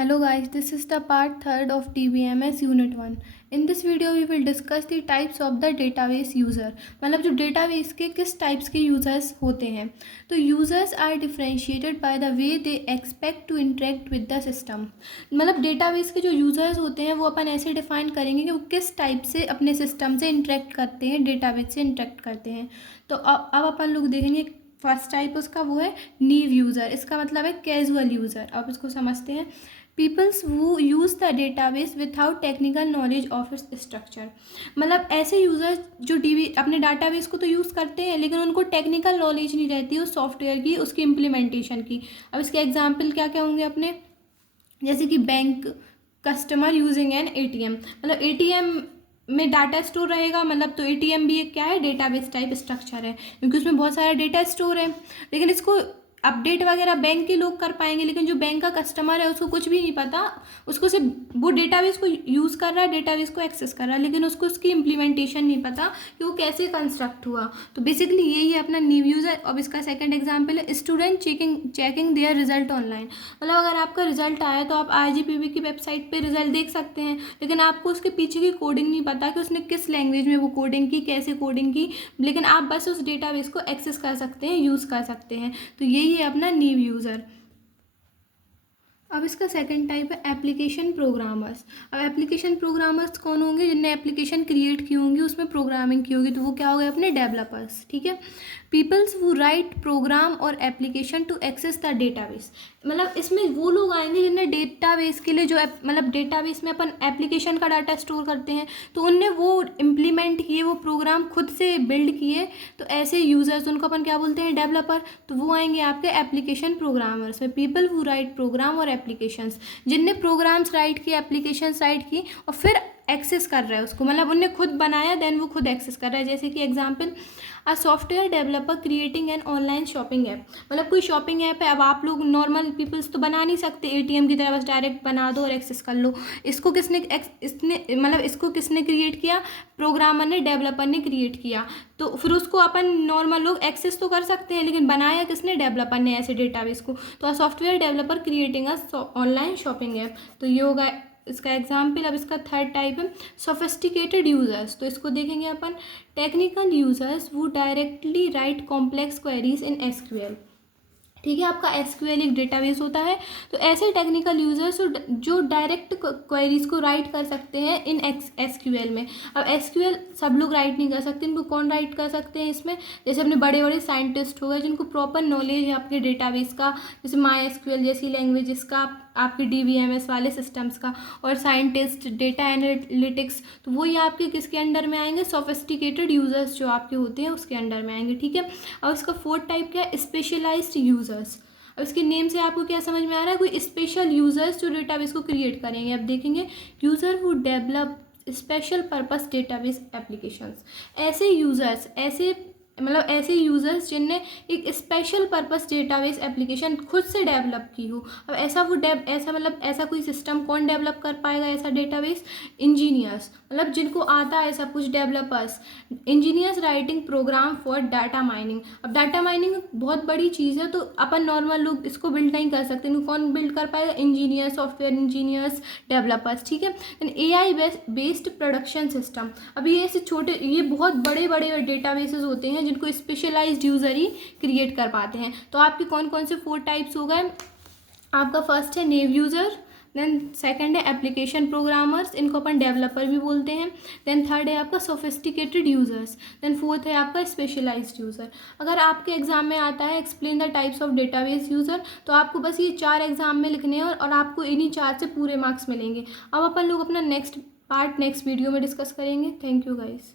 Hello guys, this is the part 3rd of DBMS Unit 1. In this video we will discuss the types of the database user. मतलब जो database के किस types के users होते हैं. तो users are differentiated by the way they expect to interact with the system. मतलब database के जो users होते हैं वो अपन ऐसे define करेंगे कि वो किस type से अपने system से interact करते हैं, database से interact करते हैं. तो अब अपन लोग देखेंगे फर्स्ट टाइप उसका वो है नीव यूज़र. इसका मतलब है कैजुअल यूज़र. अब इसको समझते हैं. पीपल्स वो use the database without technical knowledge of its structure. मतलब ऐसे यूज़र जो अपने डाटाबेस को तो यूज़ करते हैं लेकिन उनको टेक्निकल नॉलेज नहीं रहती उस सॉफ्टवेयर की, उसकी इम्प्लीमेंटेशन की. अब इसके एग्जाम्पल क्या क्या होंगे अपने, जैसे कि bank customer using an ATM. मतलब ATM में डाटा स्टोर रहेगा, मतलब तो ATM भी एक क्या है, डेटाबेस टाइप स्ट्रक्चर है क्योंकि उसमें बहुत सारा डेटा स्टोर है. लेकिन इसको अपडेट वगैरह बैंक के लोग कर पाएंगे, लेकिन जो बैंक का कस्टमर है उसको कुछ भी नहीं पता. उसको सिर्फ वो डेटाबेस को यूज़ कर रहा है, डेटाबेस को एक्सेस कर रहा है, लेकिन उसको उसकी इम्प्लीमेंटेशन नहीं पता कि वो कैसे कंस्ट्रक्ट हुआ. तो बेसिकली यही है अपना न्यू यूज़र. अब इसका सेकंड एग्जांपल है student checking there result online. मतलब अगर आपका रिजल्ट आया तो आप RGPB की वेबसाइट पर रिजल्ट देख सकते हैं, लेकिन आपको उसके पीछे की कोडिंग नहीं पता कि उसने किस लैंग्वेज में वो कोडिंग की, कैसे कोडिंग की, लेकिन आप बस उस डेटाबेस को एक्सेस कर सकते हैं, यूज़ कर सकते हैं. तो यही है अपना न्यू यूज़र. अब इसका सेकंड टाइप है एप्लीकेशन प्रोग्रामर्स. अब एप्लीकेशन प्रोग्रामर्स कौन होंगे, जिनने एप्लीकेशन क्रिएट की होंगी, उसमें प्रोग्रामिंग की होगी, तो वो क्या हो गए अपने डेवलपर्स. ठीक है. पीपल्स वो राइट प्रोग्राम और application to access the database. मतलब इसमें वो लोग आएंगे जिनने डेटाबेस के लिए जो मतलब डेटाबेस में अपन एप्लीकेशन का डाटा स्टोर करते हैं तो उनने वो इम्प्लीमेंट किए, वो प्रोग्राम खुद से बिल्ड किए. तो ऐसे यूज़र्स उनको अपन क्या बोलते हैं, डेवलपर. तो वो आएंगे आपके एप्लीकेशन प्रोग्रामर्स में. पीपल वो राइट प्रोग्राम और एप्लीकेशंस, जिनने प्रोग्राम्स राइट किए, एप्लीकेशंस राइट की और फिर एक्सेस कर रहा है उसको, मतलब उनने खुद बनाया देन वो खुद एक्सेस कर रहा है. जैसे कि example, a software developer creating an online shopping app. मतलब कोई शॉपिंग ऐप है. अब आप लोग नॉर्मल पीपल्स तो बना नहीं सकते ATM की तरह बस डायरेक्ट बना दो और एक्सेस कर लो. इसको किसने क्रिएट किया, प्रोग्रामर ने, डेवलपर ने क्रिएट किया. तो फिर उसको अपन नॉर्मल लोग एक्सेस तो कर सकते हैं, लेकिन बनाया किसने, डेवलपर ने ऐसे डेटाबेस को. तो a software developer creating a online shopping app. तो ये होगा इसका एग्जाम्पल. अब इसका थर्ड टाइप है सोफिस्टिकेटेड यूज़र्स. तो इसको देखेंगे अपन. टेक्निकल यूज़र्स वो डायरेक्टली राइट कॉम्प्लेक्स क्वेरीज इन SQL. ठीक है. आपका SQL एक डेटाबेस होता है. तो ऐसे टेक्निकल यूज़र्स जो डायरेक्ट क्वेरीज को राइट कर सकते हैं इन SQL में. अब SQL सब लोग राइट नहीं कर सकते. इनको कौन राइट कर सकते हैं इसमें, जैसे अपने बड़े बड़े साइंटिस्ट हो गए जिनको प्रॉपर नॉलेज है आपके डेटाबेस का, जैसे MySQL जैसी लैंग्वेजेस का, आपके DBMS वाले सिस्टम्स का, और साइंटिस्ट, डेटा एनालिटिक्स. तो वो ये आपके किसके अंडर में आएंगे, सोफिस्टिकेटेड यूज़र्स जो आपके होते हैं उसके अंडर में आएंगे. ठीक है. और इसका फोर्थ टाइप क्या है, स्पेशलाइज्ड यूज़र्स. अब इसके नेम से आपको क्या समझ में आ रहा है, कोई स्पेशल यूज़र्स जो डेटाबेस को क्रिएट करेंगे. अब देखेंगे user who develop special purpose database applications. ऐसे यूज़र्स, ऐसे यूज़र्स जिनने एक स्पेशल पर्पस डेटाबेस एप्लीकेशन खुद से डेवलप की हो. अब ऐसा कोई सिस्टम कौन डेवलप कर पाएगा, ऐसा डेटाबेस, इंजीनियर्स. मतलब जिनको आता है सब कुछ, developers. Engineers writing program for data mining. अब डाटा माइनिंग बहुत बड़ी चीज़ है, तो अपन नॉर्मल लोग इसको बिल्ड नहीं कर सकते. इनको कौन बिल्ड कर पाएगा, इंजीनियर्स, सॉफ्टवेयर इंजीनियर्स, डेवलपर्स. ठीक है. Then AI based production system. अब ये ऐसे ये बहुत बड़े बड़े डेटाबेसेस होते हैं जिनको स्पेशलाइज्ड यूज़र ही क्रिएट कर पाते हैं. तो आपके कौन कौन से 4 टाइप्स हो गए. आपका फर्स्ट है नेव यूज़र, देन सेकंड है एप्लीकेशन प्रोग्रामर्स, इनको अपन डेवलपर भी बोलते हैं. देन थर्ड है आपका सोफिस्टिकेटेड यूज़र्स. देन फोर्थ है आपका स्पेशलाइज्ड यूज़र. अगर आपके एग्जाम में आता है explain the types of database user, तो आपको बस ये 4 एग्जाम में लिखने हैं और आपको इन्हीं 4 से पूरे मार्क्स मिलेंगे. अब अपन लोग अपना नेक्स्ट वीडियो में डिस्कस करेंगे. Thank you guys.